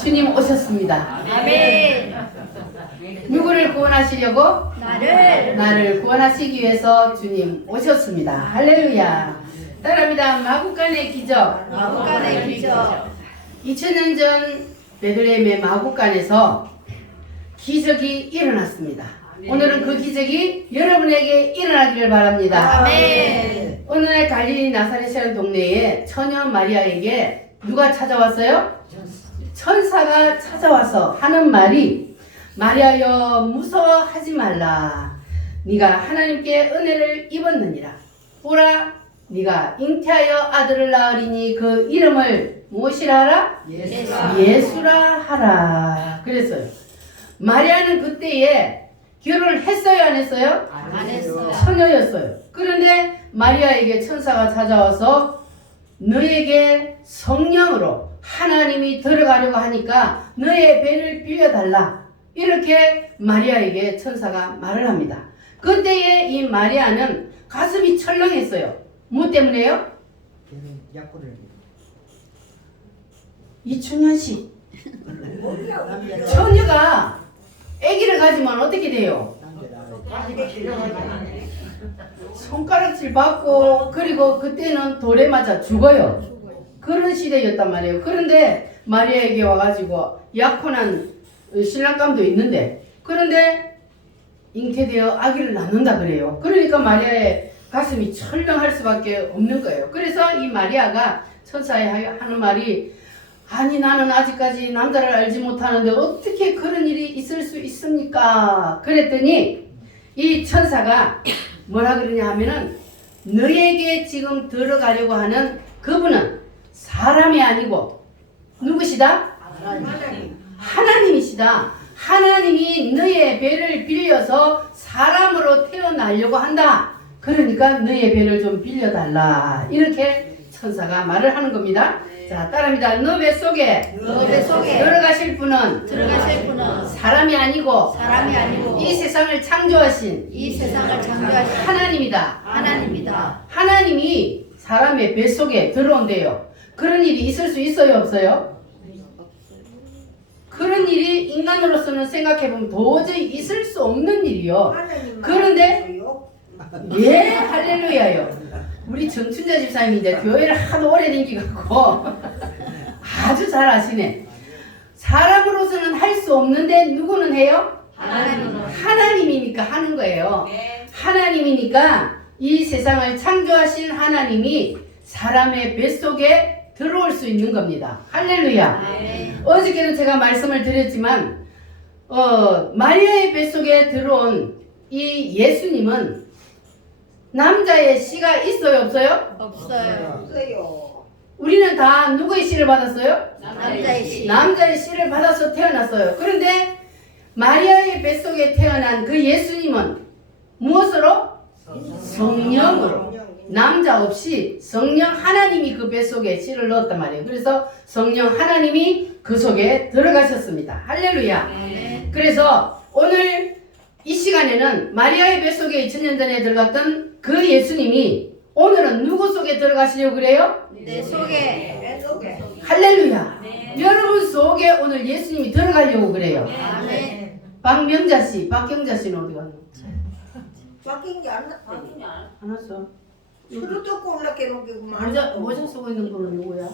주님 오셨습니다. 아멘. 누구를 구원하시려고? 나를 구원하시기 위해서 주님 오셨습니다. 할렐루야. 따라합니다. 마구간의 기적. 마구간의 기적. 2000년 전 베들레헴의 마구간에서 기적이 일어났습니다. 오늘은 그 기적이 여러분에게 일어나기를 바랍니다. 아멘. 어느 날 갈릴리 나사렛이라는 동네에 처녀 마리아에게 누가 찾아왔어요? 천사가 찾아와서 하는 말이, 마리아여 무서워하지 말라. 네가 하나님께 은혜를 입었느니라. 보라, 네가 잉태하여 아들을 낳으리니 그 이름을 무엇이라 하라? 예수라 하라. 그랬어요. 마리아는 그때에 결혼을 했어요, 안 했어요? 안 했어요. 처녀였어요. 그런데 마리아에게 천사가 찾아와서 너에게 성령으로 하나님이 들어가려고 하니까 너의 배를 빌려달라. 이렇게 마리아에게 천사가 말을 합니다. 그때에 이 마리아는 가슴이 철렁했어요. 뭐 때문에요? 약혼을 2000년씩 처녀가 아기를 가지면 어떻게 돼요? 손가락질 받고, 그리고 그때는 돌에 맞아 죽어요. 그런 시대였단 말이에요. 그런데 마리아에게 와가지고 약혼한 신랑감도 있는데, 그런데 잉태되어 아기를 낳는다 그래요. 그러니까 마리아의 가슴이 철렁할 수밖에 없는 거예요. 그래서 이 마리아가 천사에 하는 말이, 아니 나는 아직까지 남자를 알지 못하는데 어떻게 그런 일이 있을 수 있습니까? 그랬더니 이 천사가 뭐라 그러냐 하면은, 너에게 지금 들어가려고 하는 그분은 사람이 아니고 누구시다? 하나님이시다. 하나님이 너의 배를 빌려서 사람으로 태어나려고 한다. 그러니까 너의 배를 좀 빌려달라. 이렇게 천사가 말을 하는 겁니다. 자, 따라합니다. 너 배 속에 들어가실 분은 사람이 아니고 이 세상을 창조하신 하나님이다. 하나님이 사람의 배 속에 들어온대요. 그런 일이 있을 수 있어요, 없어요? 그런 일이 인간으로서는 생각해보면 도저히 있을 수 없는 일이요. 그런데 예, 할렐루야요. 우리 정춘자 집사님이 이제 교회를 하도 오래 다니갖고 아주 잘 아시네. 사람으로서는 할 수 없는데 누구는 해요? 하나님이니까 하는 거예요. 하나님이니까 이 세상을 창조하신 하나님이 사람의 뱃속에 들어올 수 있는 겁니다. 할렐루야. 어저께도 제가 말씀을 드렸지만 마리아의 뱃속에 들어온 이 예수님은 남자의 씨가 있어요, 없어요? 없어요. 우리는 다 누구의 씨를 받았어요? 남자의 씨. 남자의 씨를 받아서 태어났어요. 그런데 마리아의 뱃속에 태어난 그 예수님은 무엇으로? 성령으로. 남자 없이 성령 하나님이 그 뱃속에 씨를 넣었단 말이에요. 그래서 성령 하나님이 그 속에 들어가셨습니다. 할렐루야. 그래서 오늘 이 시간에는 마리아의 뱃속에 2000년 전에 들어갔던 그 예수님이 오늘은 누구 속에 들어가시려고 그래요? 내 속에. 할렐루야. 여러분 속에 오늘 예수님이 들어가려고 그래요. 아멘. 박명자 씨, 박경자 씨는 어디 갔노? 바뀐 게 안 안 왔어. 술을 뜯고 올라게 놓기구만. 모자 쓰고 있는 분은 누구야?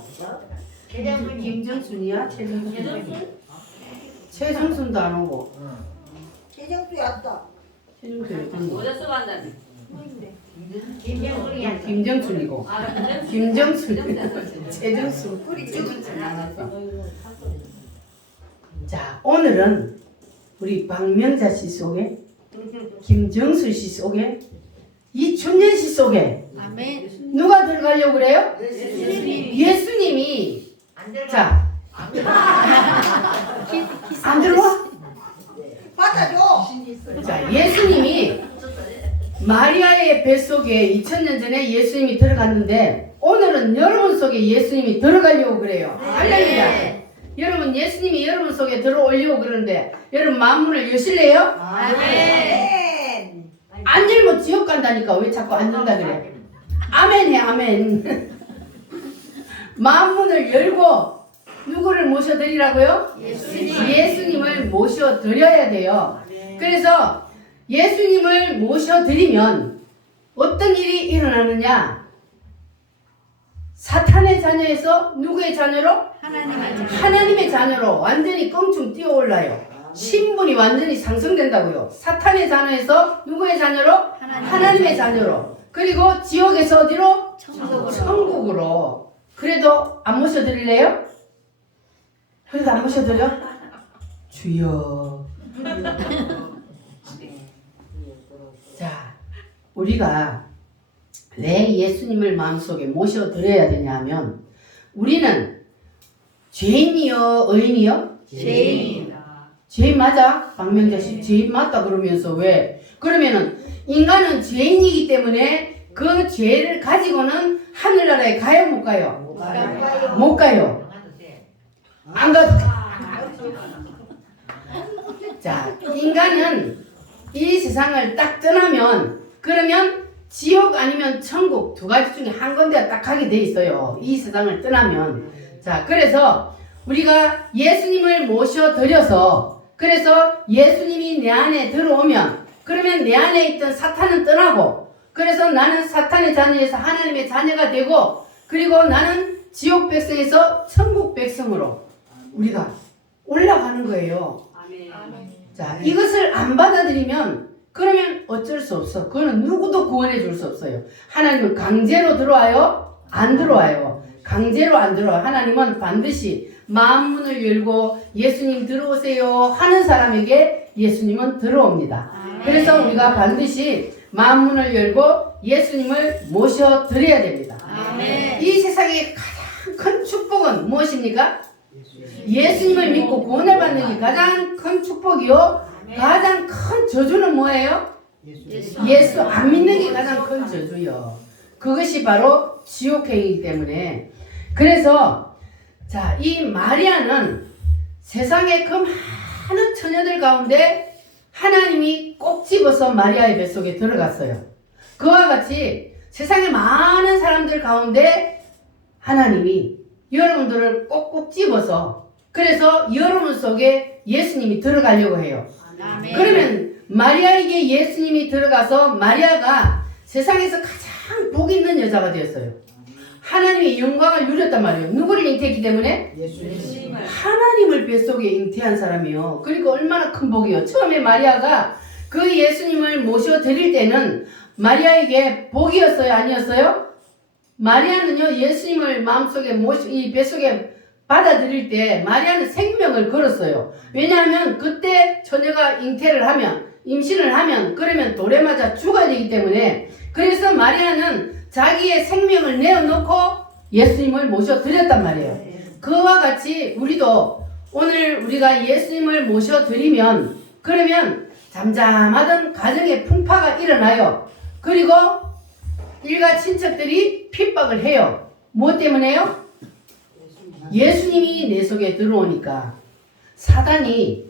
김정순이야? 최정순도 안 오고. 재정수 왔다. 최정순이 모자 쓰고 한다니. 김정순이고. 김정순. 최정순. 안 왔어. 자, 오늘은 우리 박명자 씨 속에, 김정수 씨 속에, 이춘년 씨 속에 아멘. 누가 들어가려고 그래요? 예수님이. 자, 안 들어와? 받아줘. 자, 예수님이 마리아의 뱃속에 2000년 전에 예수님이 들어갔는데 오늘은 여러분 속에 예수님이 들어가려고 그래요. 할렐루야. 여러분, 예수님이 여러분 속에 들어오려고 그러는데 여러분 마음문을 여실래요? 아멘. 안 열면 지옥 간다니까. 왜 자꾸 안 열다 그래? 아멘 해, 아멘. 마음문을 열고 누구를 모셔드리라고요? 예수님을 모셔드려야 돼요. 그래서 예수님을 모셔드리면 어떤 일이 일어나느냐? 사탄의 자녀에서 누구의 자녀로? 하나님의 자녀로 완전히 껑충 뛰어올라요. 신분이 완전히 상승된다고요. 사탄의 자녀에서 누구의 자녀로? 하나님의 자녀로. 그리고 지옥에서 어디로? 천국으로. 그래도 안 모셔드릴래요? 그래도 안 모셔드려? 주여. 자, 우리가 왜 예수님을 마음속에 모셔드려야 되냐 하면 우리는 죄인이요 의인이요? 죄인 맞아? 박명자 씨 죄인 맞다 그러면서 왜? 그러면은 인간은 죄인이기 때문에 그 죄를 가지고는 하늘나라에 가요 못 가요? 못 가요. 안 가도 자, 인간은 이 세상을 딱 떠나면 그러면 지옥 아니면 천국 두 가지 중에 한 건데 딱 가게 돼 있어요. 이 세상을 떠나면. 자, 그래서 우리가 예수님을 모셔드려서 그래서 예수님이 내 안에 들어오면 그러면 내 안에 있던 사탄은 떠나고 그래서 나는 사탄의 자녀에서 하나님의 자녀가 되고 그리고 나는 지옥 백성에서 천국 백성으로 우리가 올라가는 거예요. 자, 이것을 안 받아들이면 그러면 어쩔 수 없어. 그거는 누구도 구원해 줄 수 없어요. 하나님은 강제로 들어와요? 안 들어와요. 강제로 안 들어와요. 하나님은 반드시 마음 문을 열고 예수님 들어오세요 하는 사람에게 예수님은 들어옵니다. 그래서 우리가 반드시 마음 문을 열고 예수님을 모셔드려야 됩니다. 이 세상의 가장 큰 축복은 무엇입니까? 예수님을 믿고 구원을 받는 게 가장 큰 축복이요. 가장 큰 저주는 뭐예요? 예수 안 믿는 게 가장 큰 저주요. 그것이 바로 지옥행이기 때문에 그래서 자, 이 마리아는 세상의 그 많은 처녀들 가운데 하나님이 꼭 집어서 마리아의 뱃속에 들어갔어요. 그와 같이 세상의 많은 사람들 가운데 하나님이 여러분들을 꼭꼭 집어서 그래서 여러분 속에 예수님이 들어가려고 해요. 그러면 마리아에게 예수님이 들어가서 마리아가 세상에서 가장 복 있는 여자가 되었어요. 하나님의 영광을 누렸단 말이에요. 누구를 잉태했기 때문에? 하나님을 뱃속에 잉태한 사람이요. 그러니까 얼마나 큰 복이요. 처음에 마리아가 그 예수님을 모셔드릴 때는 마리아에게 복이었어요? 아니었어요? 마리아는요, 예수님을 마음속에 이 뱃속에 받아들일 때 마리아는 생명을 걸었어요. 왜냐하면 그때 처녀가 잉태를 하면, 임신을 하면, 그러면 돌에 맞아 죽어야 되기 때문에 그래서 마리아는 자기의 생명을 내어놓고 예수님을 모셔드렸단 말이에요. 그와 같이 우리도 오늘 우리가 예수님을 모셔드리면 그러면 잠잠하던 가정에 풍파가 일어나요. 그리고 일가 친척들이 핍박을 해요. 무엇 때문에요? 예수님이 내 속에 들어오니까 사단이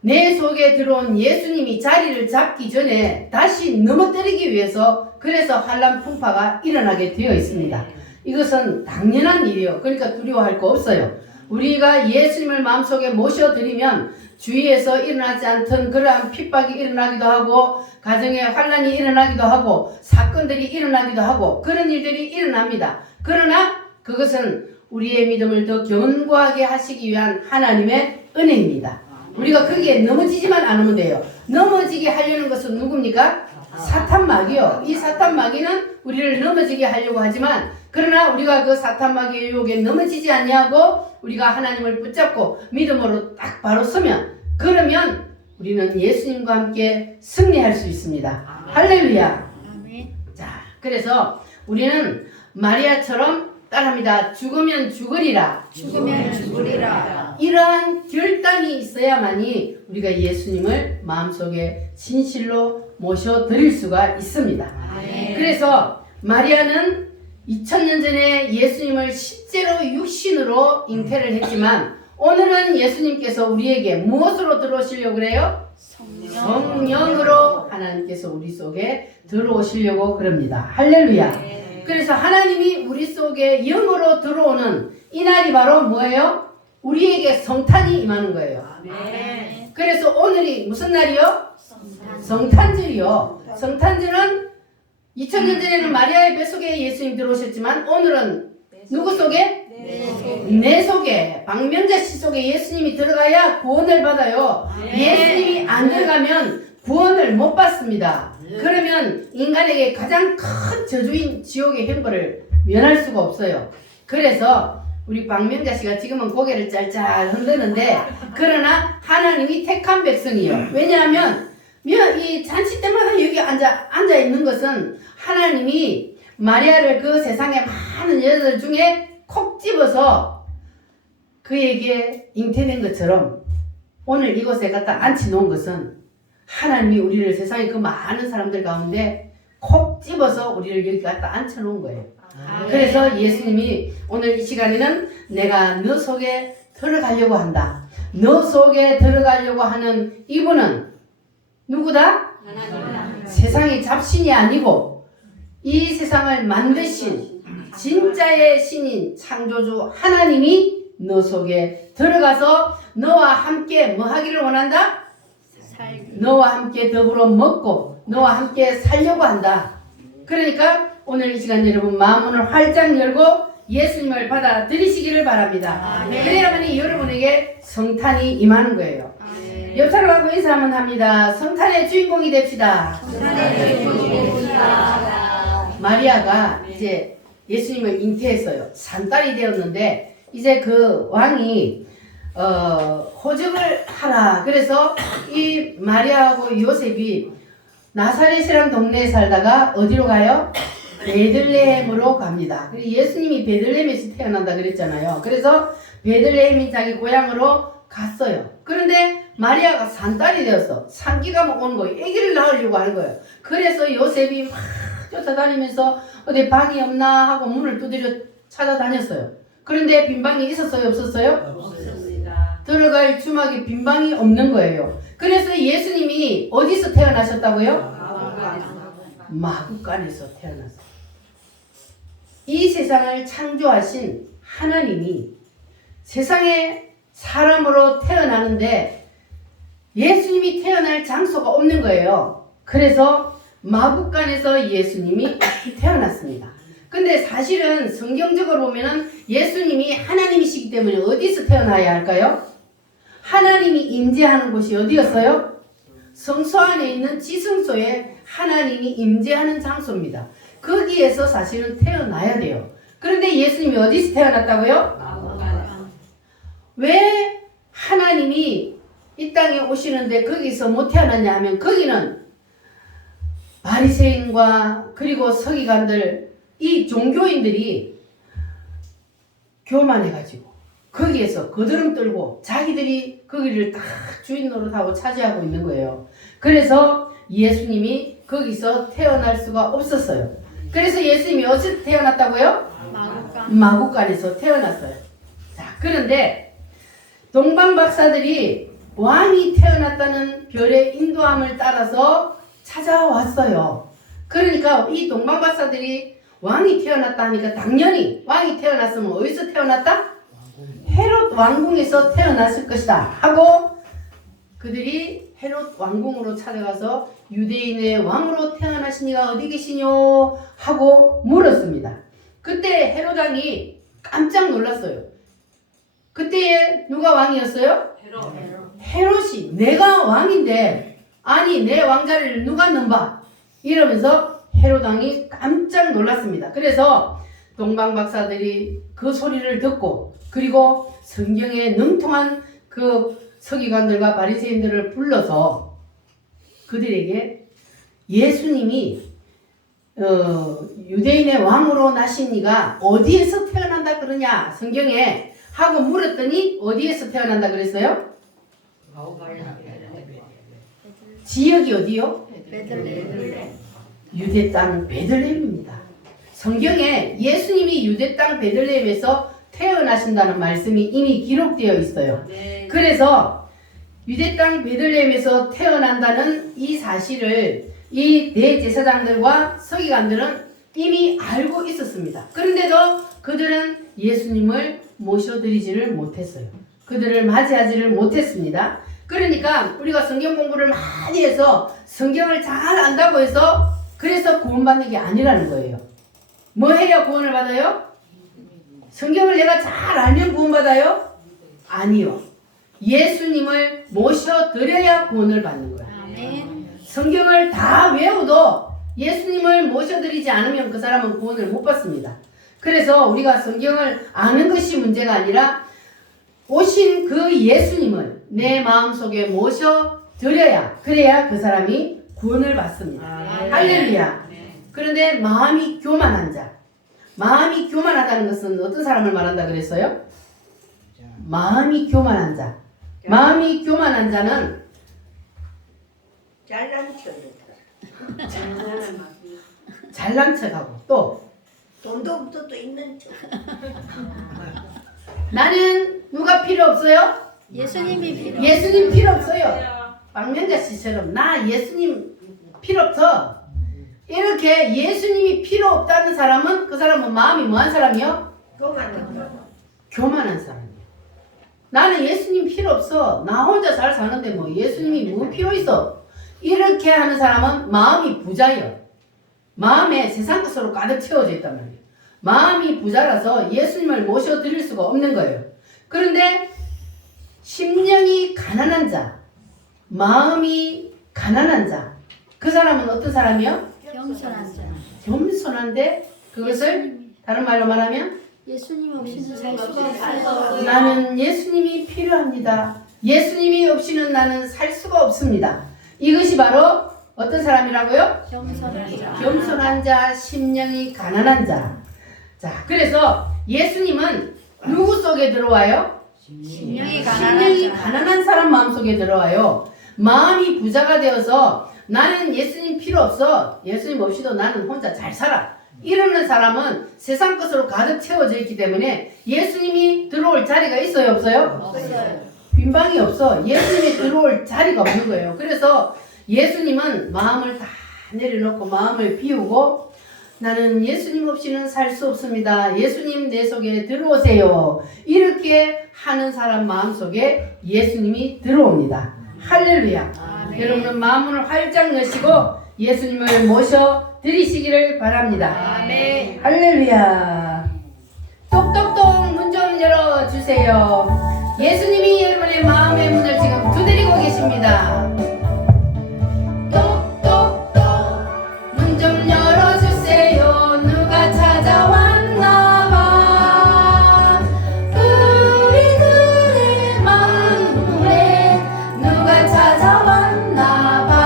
내 속에 들어온 예수님이 자리를 잡기 전에 다시 넘어뜨리기 위해서 그래서 환난 풍파가 일어나게 되어 있습니다. 이것은 당연한 일이에요. 그러니까 두려워할 거 없어요. 우리가 예수님을 마음속에 모셔드리면 주위에서 일어나지 않던 그러한 핍박이 일어나기도 하고 가정에 환난이 일어나기도 하고 사건들이 일어나기도 하고 그런 일들이 일어납니다. 그러나 그것은 우리의 믿음을 더 견고하게 하시기 위한 하나님의 은혜입니다. 우리가 거기에 넘어지지만 않으면 돼요. 넘어지게 하려는 것은 누굽니까? 사탄 마귀요. 이 사탄 마귀는 우리를 넘어지게 하려고 하지만 그러나 우리가 그 사탄 마귀의 유혹에 넘어지지 아니하고 우리가 하나님을 붙잡고 믿음으로 딱 바로 서면 그러면 우리는 예수님과 함께 승리할 수 있습니다. 할렐루야. 자, 그래서 우리는 마리아처럼 따라합니다. 죽으면 죽으리라. 이러한 결단이 있어야만이 우리가 예수님을 마음속에 진실로 모셔드릴 수가 있습니다. 그래서 마리아는 2000년 전에 예수님을 실제로 육신으로 잉태를 했지만 오늘은 예수님께서 우리에게 무엇으로 들어오시려고 그래요? 성령으로 하나님께서 우리 속에 들어오시려고 그럽니다. 할렐루야. 그래서 하나님이 우리 속에 영으로 들어오는 이날이 바로 뭐예요? 우리에게 성탄이 임하는 거예요. 아멘. 그래서 오늘이 무슨 날이요? 성탄절이요. 성탄절은 2000년 전에는 마리아의 뱃속에 예수님 들어오셨지만 오늘은 누구 속에? 내 속에, 박명자 씨 속에 예수님이 들어가야 구원을 받아요. 예수님이 안 들어가면 구원을 못 받습니다. 그러면 인간에게 가장 큰 저주인 지옥의 형벌을 면할 수가 없어요. 그래서 우리 박명자 씨가 지금은 고개를 짤짤 흔드는데 그러나 하나님이 택한 백성이에요. 왜냐하면 이 잔치 때마다 여기 앉아 있는 것은 하나님이 마리아를 그 세상의 많은 여자들 중에 콕 집어서 그에게 잉태된 것처럼 오늘 이곳에 갖다 앉혀 놓은 것은 하나님이 우리를 세상의 그 많은 사람들 가운데 콕 집어서 우리를 여기 갖다 앉혀 놓은 거예요. 그래서 예수님이 오늘 이 시간에는 내가 너 속에 들어가려고 한다. 너 속에 들어가려고 하는 이분은 누구다? 세상의 잡신이 아니고 이 세상을 만드신 진짜의 신인 창조주 하나님이 너 속에 들어가서 너와 함께 뭐 하기를 원한다? 너와 함께 더불어 먹고 너와 함께 살려고 한다. 그러니까 오늘 이 시간 여러분 마음문을 활짝 열고 예수님을 받아들이시기를 바랍니다. 그래야만이 여러분에게 성탄이 임하는 거예요. 옆 사람하고 인사 한번 합니다. 성탄의 주인공이 됩시다. 마리아가 이제 예수님을 잉태했어요. 산딸이 되었는데 이제 그 왕이 호적을 하라. 그래서 이 마리아하고 요셉이 나사렛이라는 동네에 살다가 어디로 가요? 베들레헴으로 갑니다. 예수님이 베들레헴에서 태어난다 그랬잖아요. 그래서 베들레헴이 자기 고향으로 갔어요. 그런데 마리아가 산딸이 되었어. 산기가 오는 거예요. 아기를 낳으려고 하는 거예요. 그래서 요셉이 막 쫓아다니면서 어디 방이 없나 하고 문을 두드려 찾아다녔어요. 그런데 빈 방이 있었어요? 없었어요? 없습니다. 들어갈 주막에 빈 방이 없는 거예요. 그래서 예수님이 어디서 태어나셨다고요? 마구간에서 태어났어요. 이 세상을 창조하신 하나님이 세상에 사람으로 태어나는데 예수님이 태어날 장소가 없는 거예요. 그래서 마구간에서 예수님이 태어났습니다. 근데 사실은 성경적으로 보면은 예수님이 하나님이시기 때문에 어디서 태어나야 할까요? 하나님이 임재하는 곳이 어디였어요? 성소 안에 있는 지성소에 하나님이 임재하는 장소입니다. 거기에서 사실은 태어나야 돼요. 그런데 예수님이 어디서 태어났다고요? 왜 하나님이 이 땅에 오시는데 거기서 못 태어났냐 하면 거기는 바리새인과 그리고 서기관들 이 종교인들이 교만해가지고 거기에서 거드름 떨고 자기들이 거기를 다 주인 노릇하고 차지하고 있는 거예요. 그래서 예수님이 거기서 태어날 수가 없었어요. 그래서 예수님이 어디서 태어났다고요? 마구간에서 태어났어요. 자, 그런데 동방 박사들이 왕이 태어났다는 별의 인도함을 따라서 찾아왔어요. 그러니까 이 동방 박사들이 왕이 태어났다 하니까 당연히 왕이 태어났으면 어디서 태어났다? 헤롯 왕궁에서 태어났을 것이다 하고 그들이 헤롯 왕궁으로 찾아가서 유대인의 왕으로 태어나신 이가 어디 계시뇨 하고 물었습니다. 그때 헤롯 왕이 깜짝 놀랐어요. 그때에 누가 왕이었어요? 헤롯이 내가 왕인데 아니 내 왕자를 누가 넘봐 이러면서 헤롯 왕이 깜짝 놀랐습니다. 그래서 동방 박사들이 그 소리를 듣고 그리고 성경에 능통한 그 서기관들과 바리새인들을 불러서 그들에게 예수님이 유대인의 왕으로 나신 이가 어디에서 태어난다 그러냐 성경에 하고 물었더니 어디에서 태어난다 그랬어요? 지역이 어디요? 유대 땅 베들레헴입니다. 성경에 예수님이 유대 땅 베들레헴에서 태어나신다는 말씀이 이미 기록되어 있어요. 그래서 유대 땅 베들레헴에서 태어난다는 이 사실을 이 대제사장들과 서기관들은 이미 알고 있었습니다. 그런데도 그들은 예수님을 모셔드리지를 못했어요. 그들을 맞이하지를 못했습니다. 그러니까 우리가 성경 공부를 많이 해서 성경을 잘 안다고 해서 그래서 구원받는 게 아니라는 거예요. 뭐 해야 구원을 받아요? 성경을 내가 잘 알면 구원받아요? 아니요. 예수님을 모셔드려야 구원을 받는 거예요. 아멘. 성경을 다 외워도 예수님을 모셔드리지 않으면 그 사람은 구원을 못 받습니다. 그래서 우리가 성경을 아는 것이 문제가 아니라 오신 그 예수님을 내 마음속에 모셔드려야 그래야 그 사람이 구원을 받습니다. 할렐루야. 그런데 마음이 교만한 자, 마음이 교만하다는 것은 어떤 사람을 말한다 그랬어요? 마음이 교만한 자. 마음이 교만한 자는 잘난 척. 잘난 척하고 또 돈도 없어도 또 있는 척. 나는 누가 필요 없어요? 예수님이 필요. 예수님 필요 없어요. 박명자 씨처럼 나 예수님 필요 없어. 이렇게 예수님이 필요 없다는 사람은 그 사람은 마음이 뭐한 사람이요? 교만한 사람이에요. 나는 예수님 필요 없어. 나 혼자 잘 사는데 뭐 예수님이 뭐 필요 있어. 이렇게 하는 사람은 마음이 부자예요. 마음에 세상 것으로 가득 채워져 있단 말이에요. 마음이 부자라서 예수님을 모셔드릴 수가 없는 거예요. 그런데 심령이 가난한 자, 마음이 가난한 자, 그 사람은 어떤 사람이요? 겸손한 자. 겸손한데 그것을 다른 말로 말하면 예수님 없이는 살 수가 없어요. 나는 예수님이 필요합니다. 예수님이 없이는 나는 살 수가 없습니다. 이것이 바로 어떤 사람이라고요? 겸손한 자. 겸손한 자, 심령이 가난한 자. 자, 그래서 예수님은 누구 속에 들어와요? 심령이 심령이 가난한 자. 가난한 사람 마음속에 들어와요. 마음이 부자가 되어서 나는 예수님 필요 없어. 예수님 없이도 나는 혼자 잘 살아. 이러는 사람은 세상 것으로 가득 채워져 있기 때문에 예수님이 들어올 자리가 있어요? 없어요? 없어요. 빈방이 없어. 예수님이 들어올 자리가 없는 거예요. 그래서 예수님은 마음을 다 내려놓고 마음을 비우고 나는 예수님 없이는 살 수 없습니다. 예수님 내 속에 들어오세요. 이렇게 하는 사람 마음속에 예수님이 들어옵니다. 할렐루야. 아멘. 여러분은 마음을 활짝 여시고 예수님을 모셔 드리시기를 바랍니다. 아멘. 할렐루야. 똑똑똑 문 좀 열어주세요. 예수님이 여러분의 마음의 문을 지금 두드리고 계십니다. 똑똑똑 문 좀 열어주세요. 누가 찾아왔나봐. 우리들의 마음 문에 누가 찾아왔나봐.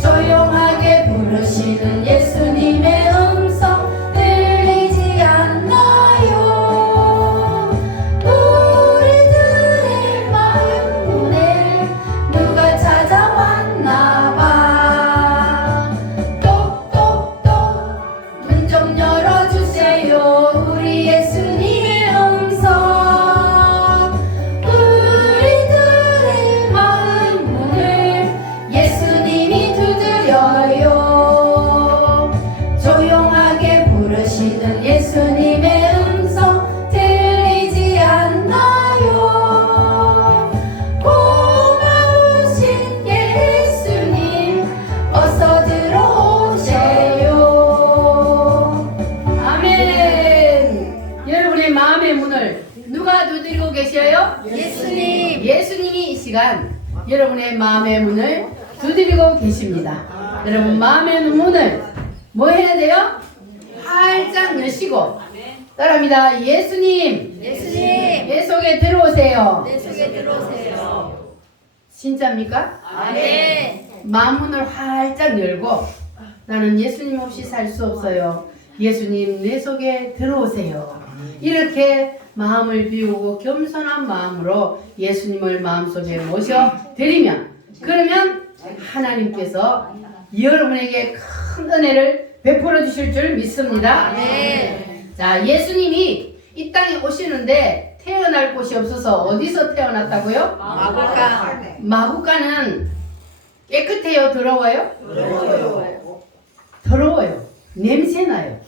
조용하게 부르시는 예수님의 음성 들리지 않나요? 우리들의 마음 문에 누가 찾아왔나봐. 똑똑똑 문 좀 열어주세요. 우리 예수님의 음성. 우리들의 마음 문을 예수님이 두드려요. 조용하게 부르시는 예수님의 음성 들리지 않나요? 고마우신 예수님 어서 들어오세요. 아멘. 여러분의 마음의 문을 누가 두드리고 계셔요? 예수님. 예수님이 이 시간 여러분의 마음의 문을 두드리고 계십니다. 여러분 마음의 문을 뭐 해야 돼요? 활짝 여시고 따라합니다. 예수님 예수님. 내 속에 들어오세요. 내 속에 들어오세요. 진짜입니까? 아멘. 마음문을 활짝 열고 나는 예수님 없이 살 수 없어요. 예수님 내 속에 들어오세요. 이렇게 마음을 비우고 겸손한 마음으로 예수님을 마음속에 모셔드리면 그러면 하나님께서 여러분에게 큰 은혜를 베풀어 주실 줄 믿습니다. 아멘. 자, 예수님이 이 땅에 오시는데 태어날 곳이 없어서 어디서 태어났다고요? 마구가. 마구간은 깨끗해요? 더러워요? 더러워요. 더러워요. 냄새나요.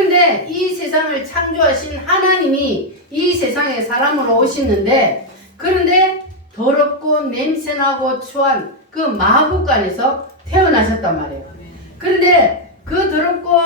그런데 이 세상을 창조하신 하나님이 이 세상에 사람으로 오시는데 그런데 더럽고 냄새나고 추한 그 마구간에서 태어나셨단 말이에요. 그런데 그 더럽고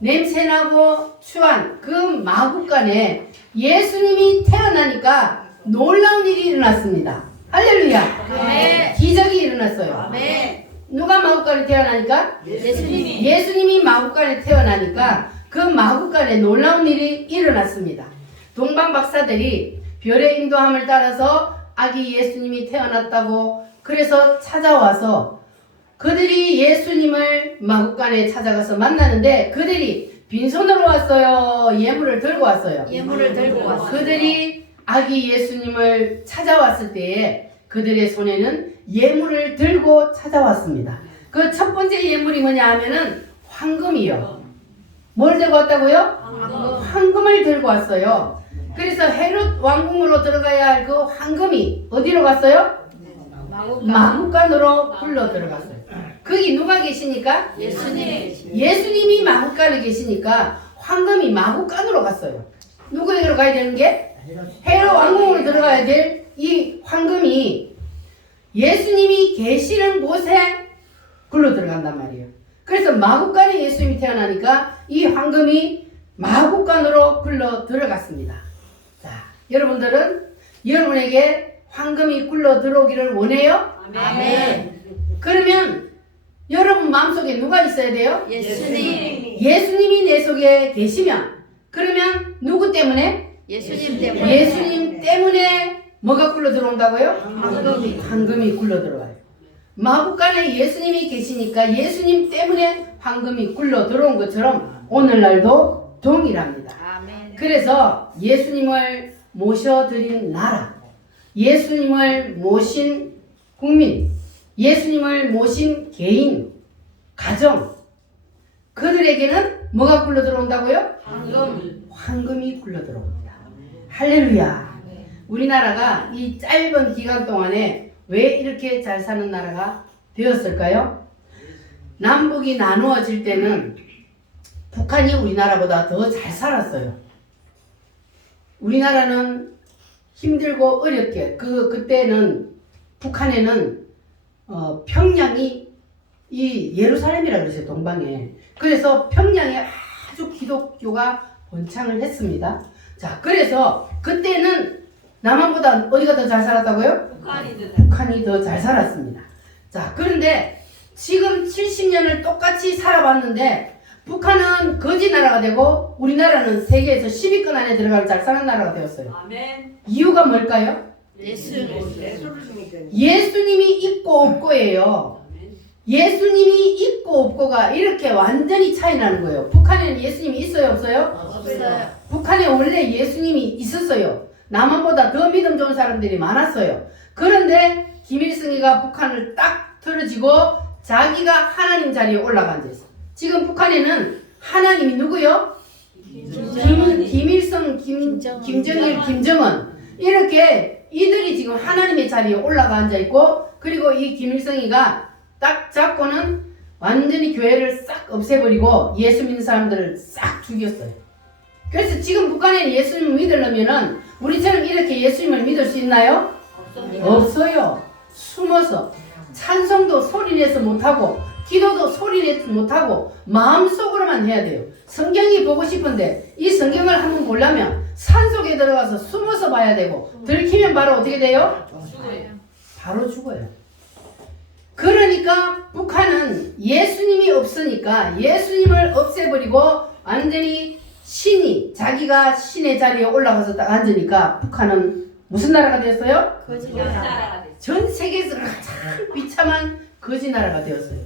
냄새나고 추한 그 마구간에 예수님이 태어나니까 놀라운 일이 일어났습니다. 할렐루야. 아멘. 기적이 일어났어요. 아멘. 누가 마구간에 태어나니까? 예수님이 마구간에 태어나니까 그 마구간에 놀라운 일이 일어났습니다. 동방 박사들이 별의 인도함을 따라서 아기 예수님이 태어났다고 그래서 찾아와서 그들이 예수님을 마구간에 찾아가서 만나는데 그들이 빈손으로 왔어요. 예물을 들고 왔어요. 예물을 들고 왔어요. 그들이 아기 예수님을 찾아왔을 때에 그들의 손에는 예물을 들고 찾아왔습니다. 그 첫 번째 예물이 뭐냐 하면은 황금이요. 뭘 들고 왔다고요? 황금을 들고 왔어요. 그래서 헤롯 왕궁으로 들어가야 할 그 황금이 어디로 갔어요? 마구간으로 굴러 들어갔어요. 거기 누가 계시니까? 예수님이 마구간에 계시니까 황금이 마구간으로 갔어요. 누구에게로 가야 되는 게? 헤롯 왕궁으로 들어가야 될 이 황금이 예수님이 계시는 곳에 굴러 들어간단 말이에요. 그래서 마구간에 예수님이 태어나니까 이 황금이 마구간으로 굴러 들어갔습니다. 자, 여러분들은 여러분에게 황금이 굴러 들어오기를 원해요? 아멘. 그러면 여러분 마음속에 누가 있어야 돼요? 예수님. 예수님이 내 속에 계시면 그러면 누구 때문에? 예수님 때문에. 예수님 때문에 뭐가 굴러 들어온다고요? 황금이. 황금이 굴러 들어와요. 마구간에 예수님이 계시니까 예수님 때문에 황금이 굴러 들어온 것처럼 오늘날도 동일합니다. 아멘. 그래서 예수님을 모셔드린 나라, 예수님을 모신 국민, 예수님을 모신 개인, 가정, 그들에게는 뭐가 굴러 들어온다고요? 황금이 굴러 들어옵니다. 할렐루야. 우리나라가 이 짧은 기간 동안에 왜 이렇게 잘 사는 나라가 되었을까요? 남북이 나누어질 때는 북한이 우리나라보다 더 잘 살았어요. 우리나라는 힘들고 어렵게 그때는 북한에는 평양이 이 예루살렘이라 그러죠. 동방에. 그래서 평양에 아주 기독교가 번창을 했습니다. 자, 그래서 그때는 남한보다 어디가 더 잘 살았다고요? 북한이 더 잘 살았습니다. 자, 그런데 지금 70년을 똑같이 살아봤는데 북한은 거지 나라가 되고 우리나라는 세계에서 10위권 안에 들어갈 잘 사는 나라가 되었어요. 아멘. 이유가 뭘까요? 예수님이 있고 없고예요. 예수님이 있고 없고가 이렇게 완전히 차이 나는 거예요. 북한에는 예수님이 있어요, 없어요? 없어요. 북한에 원래 예수님이 있었어요. 남한보다 더 믿음 좋은 사람들이 많았어요. 그런데 김일성이가 북한을 딱 틀어지고 자기가 하나님 자리에 올라가 앉아있어. 지금 북한에는 하나님이 누구요? 김일성, 김정일, 김정은 이렇게 이들이 지금 하나님의 자리에 올라가 앉아있고 그리고 이 김일성이가 딱 잡고는 완전히 교회를 싹 없애버리고 예수 믿는 사람들을 싹 죽였어요. 그래서 지금 북한에 예수님을 믿으려면은 우리처럼 이렇게 예수님을 믿을 수 있나요? 없어요. 숨어서 찬송도 소리내서 못하고 기도도 소리내서 못하고 마음속으로만 해야 돼요. 성경이 보고 싶은데 이 성경을 한번 보려면 산속에 들어가서 숨어서 봐야 되고 들키면 바로 어떻게 돼요? 바로 죽어요. 그러니까 북한은 예수님이 없으니까 예수님을 없애버리고 완전히 신이 자기가 신의 자리에 올라가서 딱 앉으니까 북한은 무슨 나라가 되었어요? 거짓 나라. 전 세계에서 가장 비참한 거지 나라가 되었어요.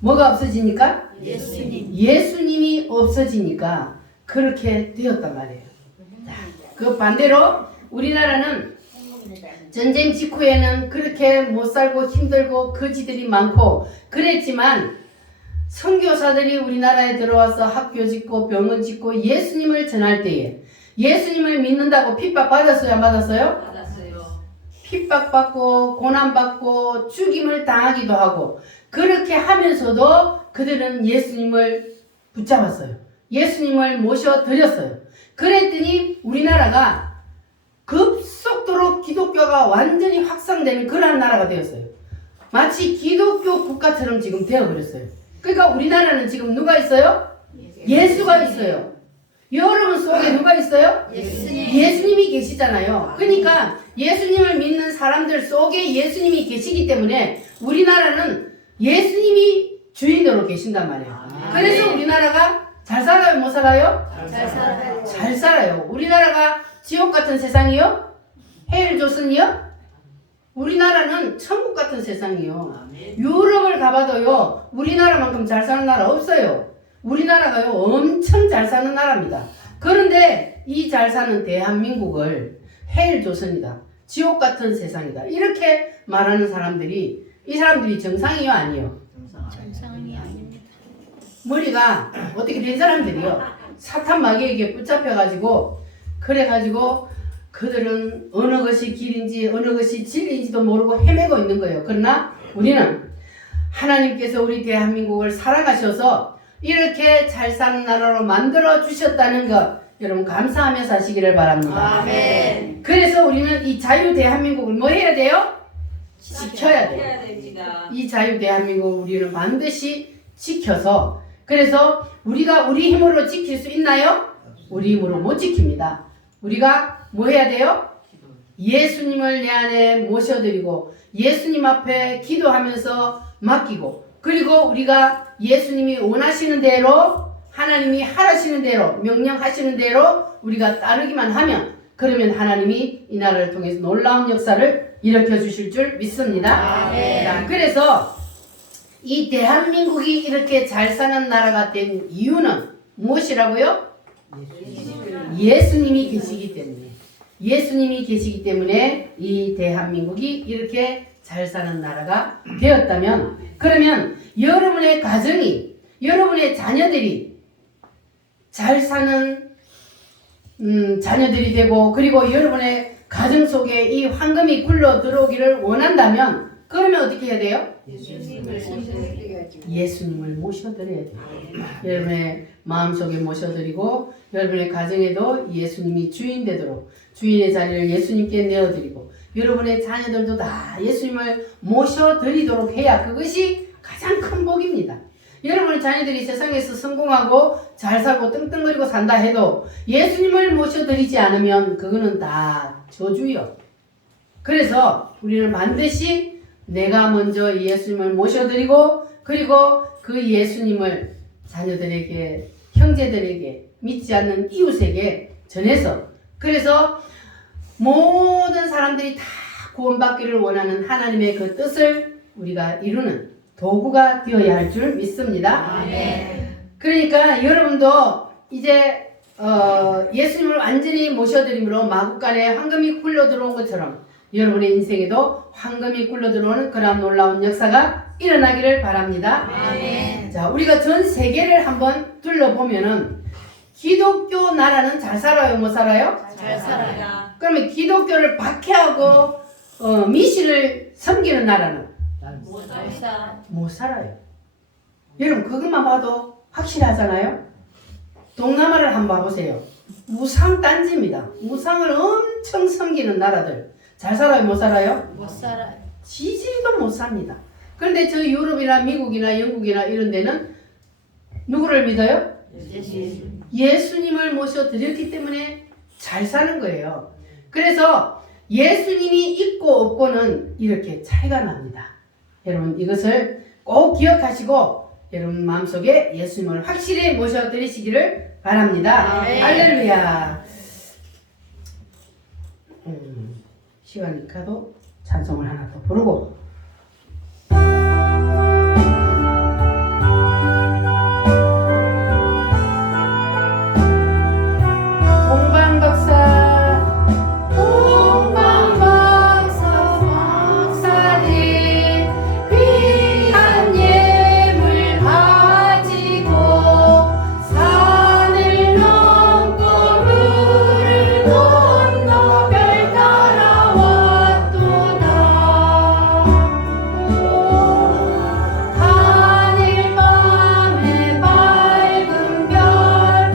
뭐가 없어지니까? 예수님. 예수님이 없어지니까 그렇게 되었단 말이에요. 자, 그 반대로 우리나라는 전쟁 직후에는 그렇게 못 살고 힘들고 거지들이 많고 그랬지만 선교사들이 우리나라에 들어와서 학교 짓고 병원 짓고 예수님을 전할 때에 예수님을 믿는다고 핍박받았어요? 안 받았어요? 받았어요. 핍박받고 고난받고 죽임을 당하기도 하고 그렇게 하면서도 그들은 예수님을 붙잡았어요. 예수님을 모셔드렸어요. 그랬더니 우리나라가 급속도로 기독교가 완전히 확산되는 그러한 나라가 되었어요. 마치 기독교 국가처럼 지금 되어버렸어요. 그러니까 우리나라는 지금 누가 있어요? 예수가 있어요. 여러분 속에 누가 있어요? 예수님이 계시잖아요. 그러니까 예수님을 믿는 사람들 속에 예수님이 계시기 때문에 우리나라는 예수님이 주인으로 계신단 말이에요. 그래서 우리나라가 잘 살아요? 못 살아요? 잘 살아요. 잘 살아요. 우리나라가 지옥 같은 세상이요? 헬 조선이요? 우리나라는 천국 같은 세상이요. 유럽을 가봐도요, 우리나라만큼 잘 사는 나라 없어요. 우리나라가요, 엄청 잘 사는 나라입니다. 그런데 이 잘 사는 대한민국을 헬 조선이다, 지옥 같은 세상이다, 이렇게 말하는 사람들이, 이 사람들이 정상이요, 아니요? 정상이 아닙니다. 머리가 어떻게 된 사람들이요, 사탄 마귀에게 붙잡혀가지고, 그래가지고 그들은 어느 것이 길인지 어느 것이 진리인지도 모르고 헤매고 있는 거예요. 그러나 우리는 하나님께서 우리 대한민국을 사랑하셔서 이렇게 잘 사는 나라로 만들어 주셨다는 것, 여러분 감사하며 사시기를 바랍니다. 아멘. 그래서 우리는 이 자유 대한민국을 뭐 해야 돼요? 지켜야 돼요. 해야 됩니다. 이 자유 대한민국을 우리는 반드시 지켜서, 그래서 우리가 우리 힘으로 지킬 수 있나요? 우리 힘으로 못 지킵니다. 우리가 뭐 해야 돼요? 예수님을 내 안에 모셔드리고 예수님 앞에 기도하면서 맡기고, 그리고 우리가 예수님이 원하시는 대로, 하나님이 하라시는 대로, 명령하시는 대로 우리가 따르기만 하면, 그러면 하나님이 이 나라를 통해서 놀라운 역사를 일으켜 주실 줄 믿습니다. 아멘. 자, 그래서 이 대한민국이 이렇게 잘 사는 나라가 된 이유는 무엇이라고요? 예수님이 계시기 때문에. 예수님이 계시기 때문에 이 대한민국이 이렇게 잘 사는 나라가 되었다면, 그러면 여러분의 가정이, 여러분의 자녀들이 잘 사는 자녀들이 되고, 그리고 여러분의 가정 속에 이 황금이 굴러 들어오기를 원한다면, 그러면 어떻게 해야 돼요? 예수님을 모셔드려야 돼요. 여러분의 마음속에 모셔드리고, 여러분의 가정에도 예수님이 주인 되도록 주인의 자리를 예수님께 내어드리고, 여러분의 자녀들도 다 예수님을 모셔드리도록 해야 그것이 가장 큰 복입니다. 여러분의 자녀들이 세상에서 성공하고 잘 살고 떵떵거리고 산다 해도 예수님을 모셔드리지 않으면 그거는 다 저주요. 그래서 우리는 반드시 내가 먼저 예수님을 모셔드리고, 그리고 그 예수님을 자녀들에게, 형제들에게, 믿지 않는 이웃에게 전해서, 그래서 모든 사람들이 다 구원받기를 원하는 하나님의 그 뜻을 우리가 이루는 도구가 되어야 할 줄 믿습니다. 아멘. 그러니까 여러분도 이제 예수님을 완전히 모셔드림으로 마구간에 황금이 굴러 들어온 것처럼 여러분의 인생에도 황금이 굴러 들어오는 그런 놀라운 역사가 일어나기를 바랍니다. 아멘. 자, 우리가 전 세계를 한번 둘러보면은 기독교 나라는 잘 살아요, 못 살아요? 잘 살아요. 그러면 기독교를 박해하고 미신을 섬기는 나라는 못 살아. 못 살아요. 여러분 그것만 봐도 확실하잖아요. 동남아를 한번 봐보세요. 우상 단지입니다. 우상을 엄청 섬기는 나라들 잘 살아요, 못 살아요? 못 살아요. 지지도 못 삽니다. 그런데 저 유럽이나 미국이나 영국이나 이런 데는 누구를 믿어요? 예수님을 모셔드렸기 때문에 잘 사는 거예요. 그래서 예수님이 있고 없고는 이렇게 차이가 납니다. 여러분 이것을 꼭 기억하시고 여러분 마음속에 예수님을 확실히 모셔드리시기를 바랍니다. 아멘. 할렐루야. 시간이 가도 찬송을 하나 더 부르고 하늘 밤에 밝은 별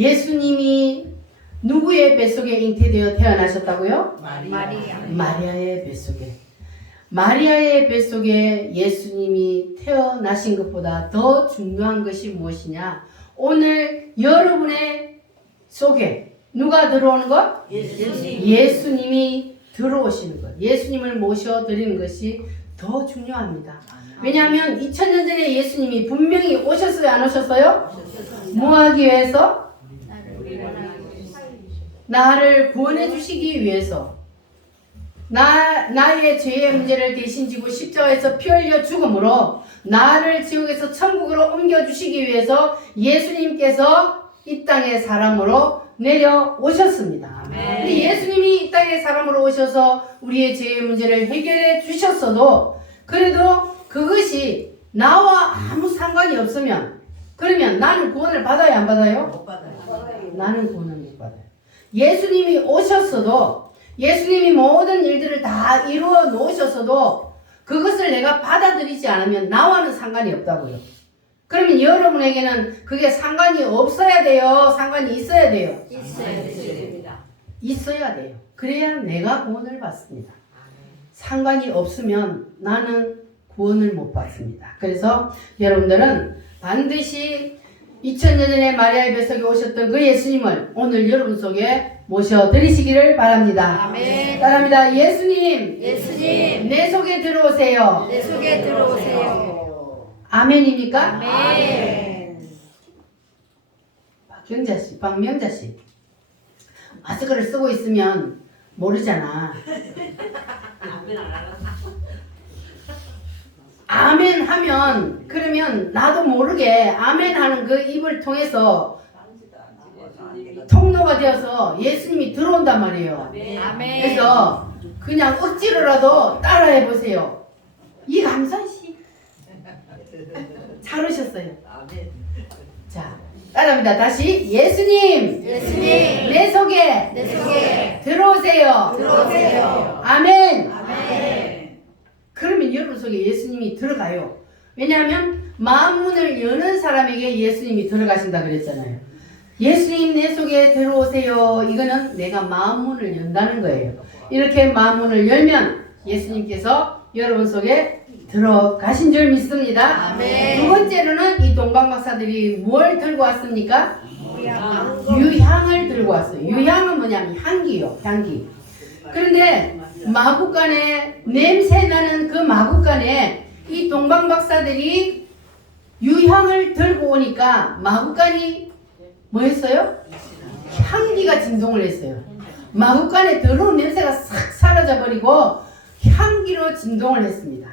예수님이 누구의 뱃속에 잉태되어 태어나셨다고요? 마리아. 마리아의 뱃속에. 마리아의 뱃속에 예수님이 태어나신 것보다 더 중요한 것이 무엇이냐? 오늘 여러분의 속에 누가 들어오는 것? 예수님. 예수님이 들어오시는 것. 예수님을 모셔드리는 것이 더 중요합니다. 왜냐하면 2000년 전에 예수님이 분명히 오셨어요? 안 오셨어요? 뭐 하기 위해서? 나를 구원해 주시기 위해서. 나의 죄의 문제를 대신 지고 십자가에서 피 흘려 죽음으로 나를 지옥에서 천국으로 옮겨주시기 위해서 예수님께서 이 땅에 사람으로 내려오셨습니다. 근데 예수님이 이 땅에 사람으로 오셔서 우리의 죄의 문제를 해결해 주셨어도 그래도 그것이 나와 아무 상관이 없으면 그러면 나는 구원을 받아야 안 받아요? 못 받아요. 나는 구원을 못 받아요. 예수님이 오셨어도 예수님이 모든 일들을 다 이루어 놓으셨어도 그것을 내가 받아들이지 않으면 나와는 상관이 없다고요. 그러면 여러분에게는 그게 상관이 없어야 돼요? 상관이 있어야 돼요? 있어야 됩니다. 있어야 돼요. 그래야 내가 구원을 받습니다. 상관이 없으면 나는 구원을 못 받습니다. 그래서 여러분들은 반드시 2000년 전에 마리아의 뱃속에 오셨던 그 예수님을 오늘 여러분 속에 모셔드리시기를 바랍니다. 아멘. 따라합니다. 예수님, 예수님, 내 속에 들어오세요. 내 속에 들어오세요. 아멘입니까? 아멘. 박경자씨, 박명자씨. 마스크를 쓰고 있으면 모르잖아. 아멘 하면 그러면 나도 모르게 아멘 하는 그 입을 통해서 통로가 되어서 예수님이 들어온단 말이에요. 아멘. 그래서 그냥 억지로라도 따라해 보세요. 이감사씨 잘 오셨어요. 자, 따라합니다. 다시 예수님, 예수님, 내 속에 내 속에 들어오세요. 들어오세요. 아멘. 아멘. 그러면 여러분 속에 예수님이 들어가요. 왜냐하면 마음문을 여는 사람에게 예수님이 들어가신다 그랬잖아요. 예수님 내 속에 들어오세요. 이거는 내가 마음문을 연다는 거예요. 이렇게 마음문을 열면 예수님께서 여러분 속에 들어가신 줄 믿습니다. 아멘. 두 번째로는 이 동방박사들이 뭘 들고 왔습니까? 우리야. 유향을 들고 왔어요. 유향은 뭐냐면 향기요. 향기. 그런데 마구간에 냄새 나는 그 마구간에 이 동방박사들이 유향을 들고 오니까 마구간이 뭐 했어요? 향기가 진동을 했어요. 마구간에 더러운 냄새가 싹 사라져 버리고 향기로 진동을 했습니다.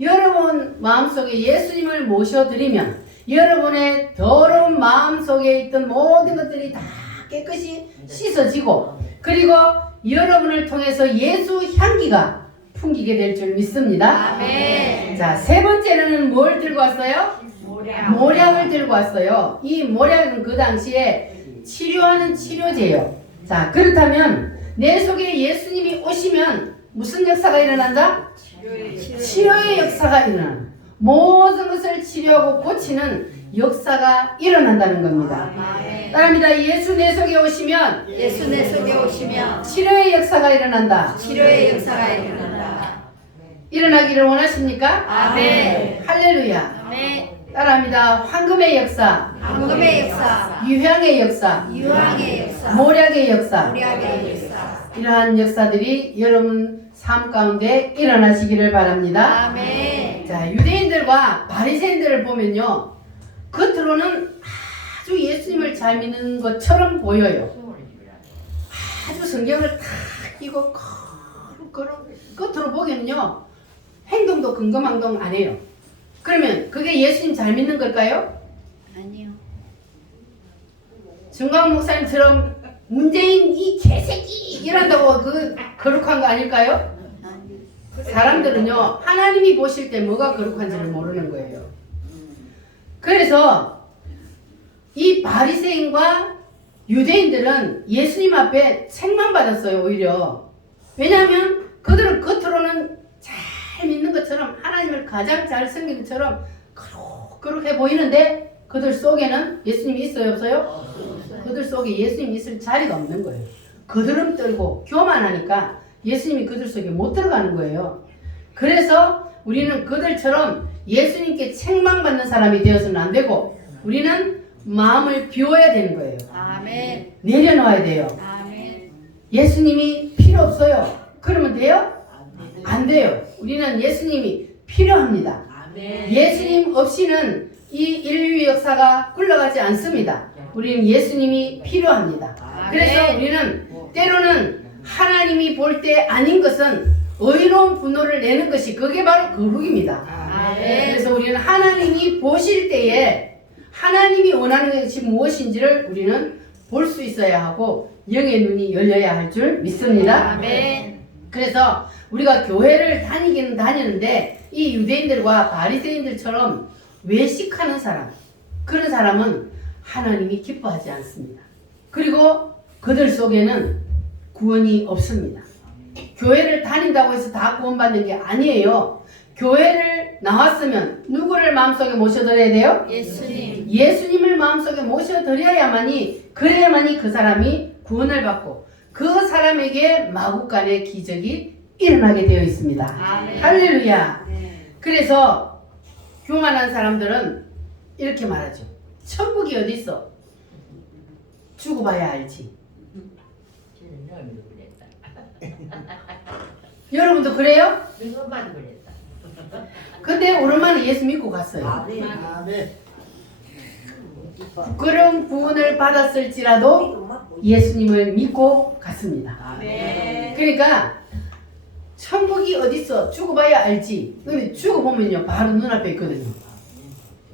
여러분 마음속에 예수님을 모셔드리면 여러분의 더러운 마음속에 있던 모든 것들이 다 깨끗이 씻어지고 그리고 여러분을 통해서 예수 향기가 풍기게 될 줄 믿습니다. 아멘. 자, 세 번째로는 뭘 들고 왔어요? 모략. 모략을 들고 왔어요. 이 모략은 그 당시에 치료하는 치료제예요. 자, 그렇다면 내 속에 예수님이 오시면 무슨 역사가 일어난다? 치료의 역사가 일어난다. 모든 것을 치료하고 고치는 역사가 일어난다는 겁니다. 아멘. 따라합니다. 예수 내 속에 오시면 예수 내 속에 오시면 치료의 역사가 일어난다. 치료의 역사가 일어난다. 일어나기를 원하십니까? 아멘. 할렐루야. 아멘. 따라합니다. 황금의 역사, 황금의 역사, 유향의 역사, 유황의 역사, 모략의 역사, 모략의 역사. 이러한 역사들이 여러분 삶 가운데 일어나시기를 바랍니다. 아멘. 자, 유대인들과 바리새인들을 보면요, 겉으로는 아주 예수님을 잘 믿는 것처럼 보여요. 아주 성경을 탁 끼고 겉으로 보기는요, 행동도 근검항동 안 해요. 그러면 그게 예수님 잘 믿는 걸까요? 아니요. 정광 목사님처럼 문재인 이 개새끼 이런다고 그 거룩한 거 아닐까요? 사람들은요, 하나님이 보실 때 뭐가 거룩한지를 모르는 거예요. 그래서 이 바리새인과 유대인들은 예수님 앞에 책만 받았어요. 오히려. 왜냐하면 그들은 겉으로는 잘 믿는 것처럼 하나님을 가장 잘 섬기는 것처럼 거룩해 보이는데 그들 속에는 예수님이 있어요, 없어요? 그들 속에 예수님이 있을 자리가 없는 거예요. 거드름 떨고 교만하니까 예수님이 그들 속에 못 들어가는 거예요. 그래서 우리는 그들처럼 예수님께 책망받는 사람이 되어서는 안 되고 우리는 마음을 비워야 되는 거예요. 아멘. 내려놓아야 돼요. 아멘. 예수님이 필요 없어요. 그러면 돼요? 안 돼요. 우리는 예수님이 필요합니다. 예수님 없이는 이 인류 역사가 굴러가지 않습니다. 우리는 예수님이 필요합니다. 그래서 우리는 때로는 하나님이 볼 때 아닌 것은 의로운 분노를 내는 것이 그게 바로 거룩입니다. 그래서 우리는 하나님이 보실 때에 하나님이 원하는 것이 무엇인지를 우리는 볼 수 있어야 하고 영의 눈이 열려야 할 줄 믿습니다. 아멘. 그래서 우리가 교회를 다니기는 다니는데 이 유대인들과 바리새인들처럼 외식하는 사람, 그런 사람은 하나님이 기뻐하지 않습니다. 그리고 그들 속에는 구원이 없습니다. 교회를 다닌다고 해서 다 구원받는 게 아니에요. 교회를 나왔으면 누구를 마음속에 모셔드려야 돼요? 예수님. 예수님을 마음속에 모셔드려야만이, 그래야만이 그 사람이 구원을 받고 그 사람에게 마구간의 기적이 일어나게 되어 있습니다. 아멘. 할렐루야. 그래서 교만한 사람들은 이렇게 말하죠. 천국이 어디 있어? 죽어봐야 알지. 여러분도 그래요? 근데 오랜만에 예수 믿고 갔어요. 아멘. 그런 구원을 받았을지라도 예수님을 믿고 갔습니다. 그러니까 천국이 어딨어? 죽어봐야 알지. 근데 죽어보면요 바로 눈앞에 있거든요.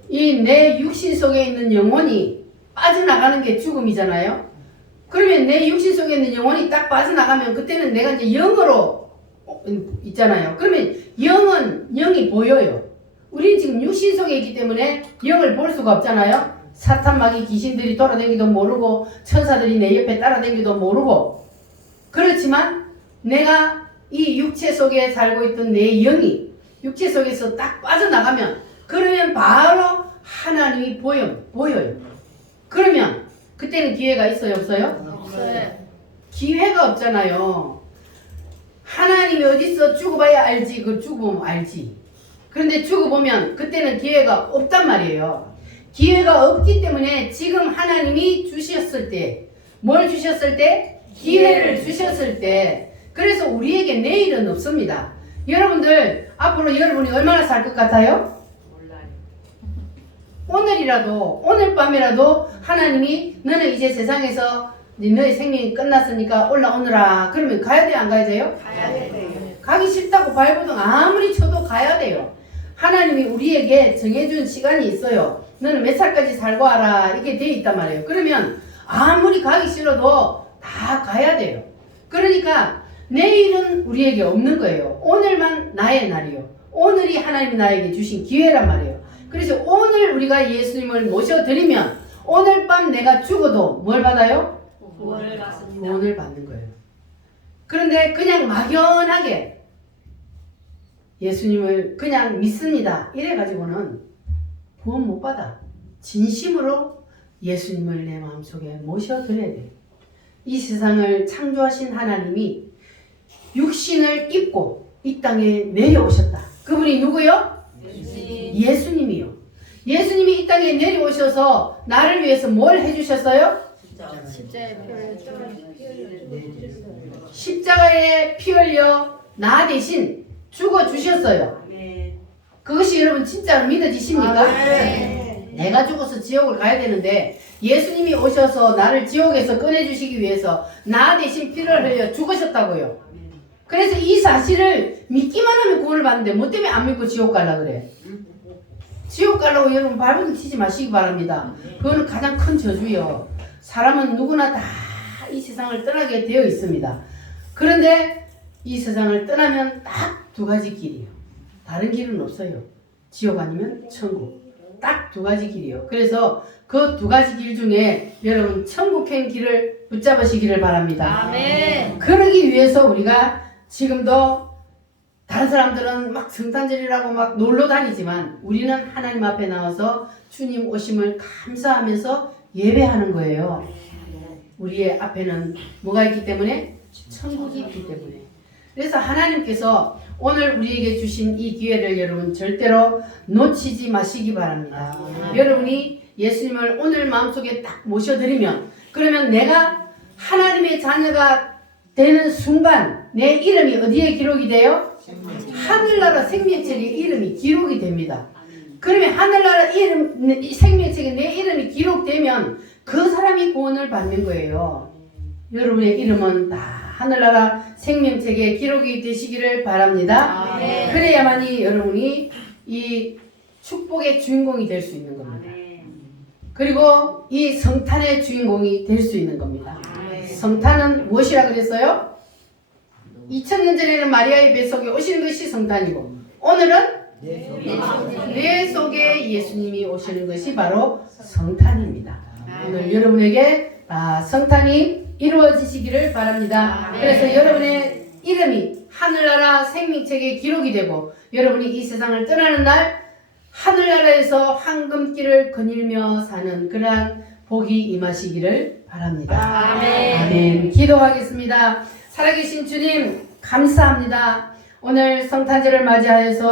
이 내 육신 속에 있는 영혼이 빠져나가는 게 죽음이잖아요. 그러면 내 육신 속에 있는 영혼이 딱 빠져나가면 그때는 내가 이제 영으로 있잖아요. 그러면 영이 보여요. 우리는 지금 육신 속에 있기 때문에 영을 볼 수가 없잖아요. 사탄 마귀 귀신들이 돌아다니기도 모르고 천사들이 내 옆에 따라다니기도 모르고, 그렇지만 내가 이 육체 속에 살고 있던 내 영이 육체 속에서 딱 빠져나가면 그러면 바로 하나님이 보여요. 그러면 그때는 기회가 있어요, 없어요? 없어요. 기회가 없잖아요. 하나님이 어딨어? 죽어봐야 알지. 그 죽어보면 알지. 그런데 죽어보면 그때는 기회가 없단 말이에요. 기회가 없기 때문에 지금 하나님이 주셨을 때, 뭘 주셨을 때? 기회를 주셨을 때, 그래서 우리에게 내일은 없습니다. 여러분들 앞으로 여러분이 얼마나 살 것 같아요? 오늘이라도, 오늘 밤이라도 하나님이 너는 이제 세상에서 너의 생명이 끝났으니까 올라오느라 그러면 가야 돼요, 안 가야 돼요? 가야 돼요. 가기 싫다고 발버둥 아무리 쳐도 가야 돼요. 하나님이 우리에게 정해준 시간이 있어요. 너는 몇 살까지 살고 와라, 이게 돼 있단 말이에요. 그러면 아무리 가기 싫어도 다 가야 돼요. 그러니까 내일은 우리에게 없는 거예요. 오늘만 나의 날이요. 오늘이 하나님이 나에게 주신 기회란 말이에요. 그래서 오늘 우리가 예수님을 모셔드리면 오늘 밤 내가 죽어도 뭘 받아요? 구원을 받습니다. 구원을 받는 거예요. 그런데 그냥 막연하게 예수님을 그냥 믿습니다, 이래가지고는 구원 못 받아. 진심으로 예수님을 내 마음속에 모셔드려야 돼요. 이 세상을 창조하신 하나님이 육신을 입고 이 땅에 내려오셨다. 그분이 누구요? 예수님이요. 예수님이 이 땅에 내려오셔서 나를 위해서 뭘 해주셨어요? 십자가의 피를 십자가에 피 흘려 나 대신 죽어주셨어요. 그것이 여러분 진짜로 믿어지십니까? 내가 죽어서 지옥을 가야 되는데 예수님이 오셔서 나를 지옥에서 꺼내주시기 위해서 나 대신 피를 흘려 죽으셨다고요. 그래서 이 사실을 믿기만 하면 구원을 받는데 뭐 때문에 안 믿고 지옥 가려고 그래? 지옥 가려고 여러분 발버둥 치지 마시기 바랍니다. 그거는 가장 큰 저주예요. 사람은 누구나 다 이 세상을 떠나게 되어 있습니다. 그런데 이 세상을 떠나면 딱 두 가지 길이에요. 다른 길은 없어요. 지옥 아니면 천국. 딱 두 가지 길이에요. 그래서 그 두 가지 길 중에 여러분 천국행 길을 붙잡으시기를 바랍니다. 아멘. 그러기 위해서 우리가 지금도 다 다른 사람들은 막 성탄절이라고 막 놀러 다니지만 우리는 하나님 앞에 나와서 주님 오심을 감사하면서 예배하는 거예요. 우리의 앞에는 뭐가 있기 때문에? 천국이 있기 때문에. 그래서 하나님께서 오늘 우리에게 주신 이 기회를 여러분 절대로 놓치지 마시기 바랍니다. 여러분이 예수님을 오늘 마음속에 딱 모셔드리면 그러면 내가 하나님의 자녀가 되는 순간 내 이름이 어디에 기록이 돼요? 하늘나라 생명책에 이름이 기록이 됩니다. 그러면 하늘나라 생명책에 내 이름이 기록되면 그 사람이 구원을 받는 거예요. 여러분의 이름은 다 하늘나라 생명책에 기록이 되시기를 바랍니다. 그래야만이 여러분이 이 축복의 주인공이 될 수 있는 겁니다. 그리고 이 성탄의 주인공이 될 수 있는 겁니다. 성탄은 무엇이라 그랬어요? 2000년 전에는 마리아의 뱃속에 오시는 것이 성탄이고 오늘은 내 속에 예수님이 오시는 것이 바로 성탄입니다. 오늘 여러분에게 성탄이 이루어지시기를 바랍니다. 그래서 여러분의 이름이 하늘나라 생명책에 기록이 되고 여러분이 이 세상을 떠나는 날 하늘나라에서 황금길을 거닐며 사는 그러한 복이 임하시기를 바랍니다. 아멘. 기도하겠습니다. 살아계신 주님 감사합니다. 오늘 성탄절을 맞이하여서